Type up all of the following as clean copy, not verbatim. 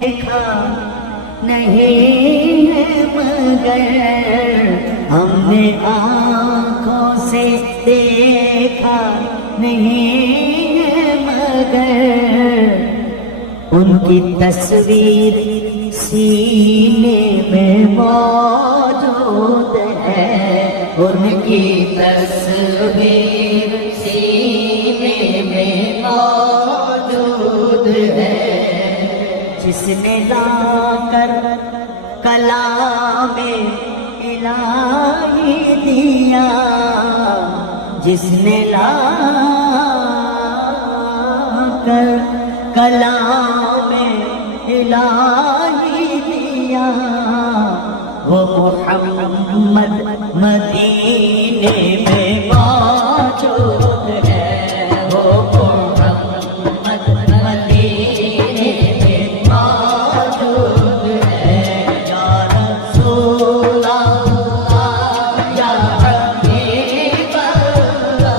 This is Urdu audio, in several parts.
دیکھا نہیں ہے مگر ہم نے آنکھوں سے دیکھا نہیں ہے مگر ان کی تصویر سینے میں موجود ہے، ان کی تصویر سینے میں موجود ہے۔ جس نے لا کر کلام الہی دیا، جس نے لا کر کلام الہی دیا، وہ محمد مدینے میں موجود ہے، وہ محمد مدینے میں موجود ہے۔ یا رسول اللہ یا حبیب اللہ،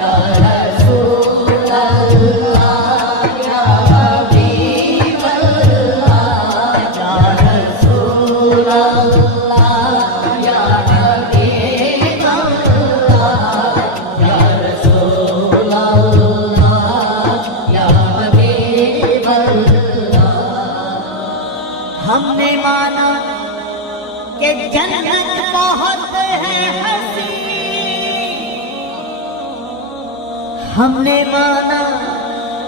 یا رسول اللہ یا حبیب اللہ، یا رسول اللہ یا حبیب اللہ، یا رسول اللہ یا حبیب اللہ۔ ہم نے مانا کہ جنت بہت ہے حسین، ہم نے مانا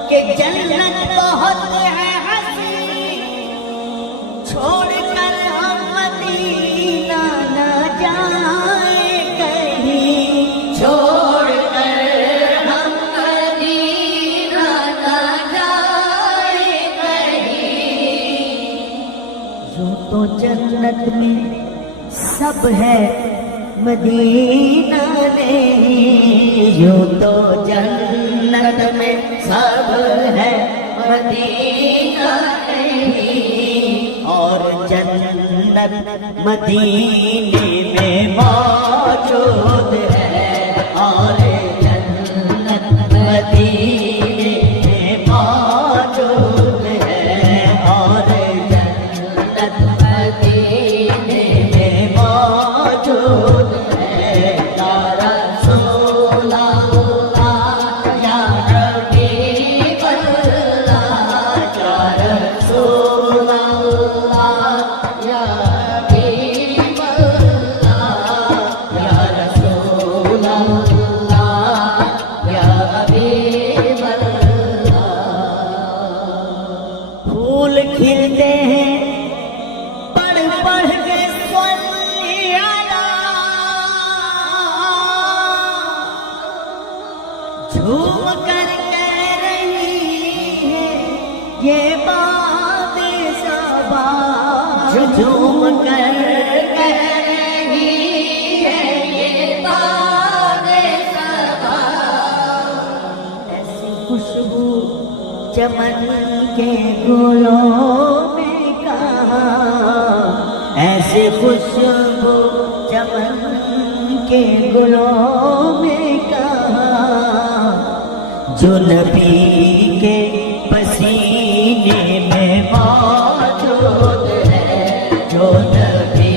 کہ جنت بہت ہے حسین، چھوڑ کر ہم مدینہ نہ جائیں کہیں، چھوڑ کر ہم مدینہ نہ جائیں کہیں۔ یوں تو جنت میں سب ہے مدینہ نہیں، یوں تو جنت میں سب ہے مدینہ نہیں، اور جنت مدینے میں موجود ہے، اور جنت مدینے میں موجود ہے، اور جنت مدینے میں موجود ہے۔ یا رسول اللہ یا حبیب اللہ، یا رسول اللہ یا حبیب اللہ، یا رسول اللہ یا حبیب اللہ۔ پھول کھلتے ہیں پڑھ پڑھ کے صلی علی، جھوم کر کہہ رہی ہے یہ بات صبا، جھوم کر کہہ رہی ہے یہ بات صبا۔ ایسی خوشبو چمن کے گلوں میں کہاں، ایسی خوشبو چمن کے گلوں میں کہاں، جو نبی کے پسینے میں موجود ہے، جو نبی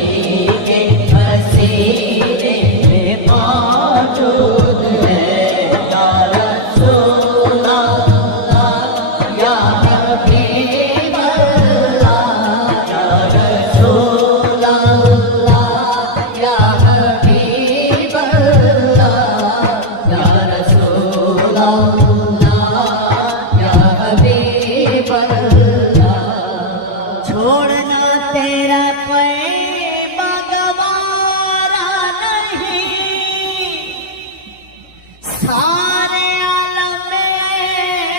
کے پسینے میں موجود ہے۔ یا رسول اللہ یا حبیب اللہ، یا رسول اللہ یا حبیب اللہ، یا رسول اللہ یا حبیب اللہ۔ چھوڑنا تیرا پیغام گوارا نہیں، سارے عالم میں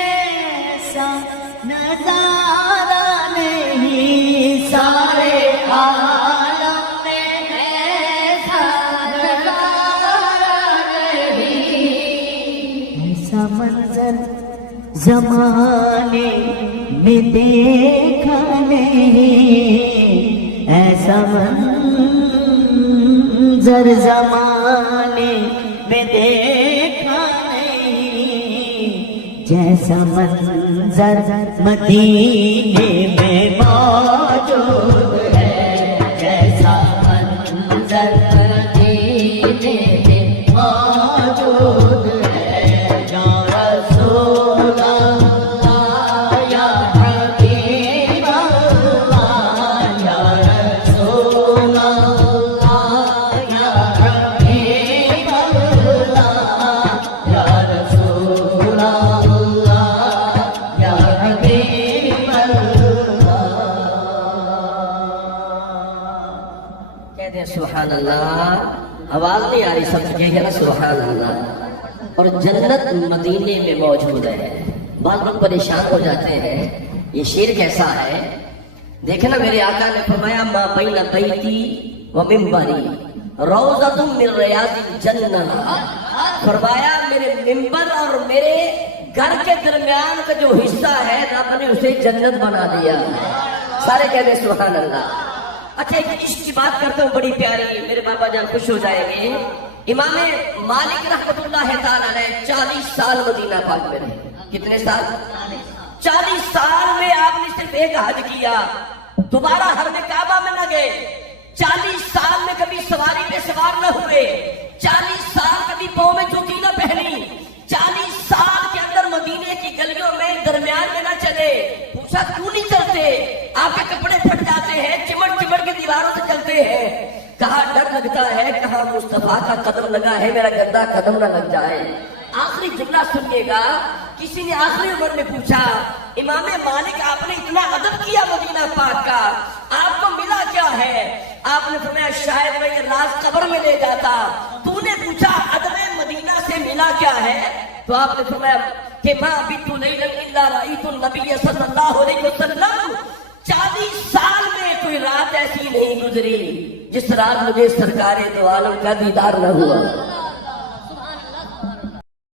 ایسا نظارہ نہیں، سارے عالم میں ایسا نظارہ نہیں، ایسا منظر زمانے میں دیکھا نہیں، ایسا منظر زمانے میں دیکھا نہیں، جیسا منظر مدینے میں موجود ہے، جیسا منظر مدینے میں موجود ہے، یا رسول اللہ یا حبیب اللہ، یا رسول اللہ یا حبیب اللہ، یا رسول اللہ یا حبیب اللہ۔ کہتے ہیں سبحان اللہ، آواز نہیں آ رہی، سب کہہ گیا نا سبحان اللہ۔ اور جنت مدینے میں موجود ہے۔ بعض لوگ پریشان ہو جاتے ہیں یہ شعر کیسا ہے؟ دیکھنا میرے آقا نے فرمایا ما بین بیتی و منبری روضۃ من ریاض الجنہ، فرمایا میرے منبر اور میرے گھر کے درمیان کا جو حصہ ہے رب نے اسے جنت بنا دیا۔ سارے کہتے ہیں سبحان اللہ۔ اچھا ایک عشق کی بات کرتا ہوں بڑی پیاری، میرے بابا جان خوش ہو جائیں گے۔ امام مالک رحمۃ اللہ تعالی علیہ 40 سال مدینہ پاک میں رہے۔ کتنے سال؟ 40 سال میں آپ نے صرف ایک حج کیا، دوبارہ حرم کعبہ میں نہ گئے۔ 40 سال میں کبھی سواری پہ سوار نہ ہوئے، 40 سال کبھی پاؤں میں جوتی نہ پہنی، 40 سال کے اندر مدینے کی گلیوں میں درمیان میں نہ چلے۔ پوچھا کیوں نہیں چلتے؟ آپ کے کپڑے پھٹ جاتے ہیں، چمٹ چمٹ کے دیواروں سے چلتے ہیں۔ کہاں ڈر لگتا ہے، کہاں مصطفیٰ کا قدم لگا ہے، میرا گندا قدم نہ لگ جائے۔ آخری جملہ سنیے گا، کسی نے آخری عمر میں پوچھا امام مالک آپ نے اتنا ادب کیا مدینہ پاک کا، آپ کو ملا کیا ہے؟ آپ نے فرمایا شاید میں یہ راز قبر میں لے جاتا۔ تو نے پوچھا ادب مدینہ سے ملا کیا ہے؟ تو آپ نے فرمایا کہ ما بت لیلا الا رأیت النبی صلی اللہ علیہ وسلم، 40 سال میں کوئی رات ایسی نہیں گزری جس رات مجھے سرکار دو عالم کا دیدار نہ ہوا۔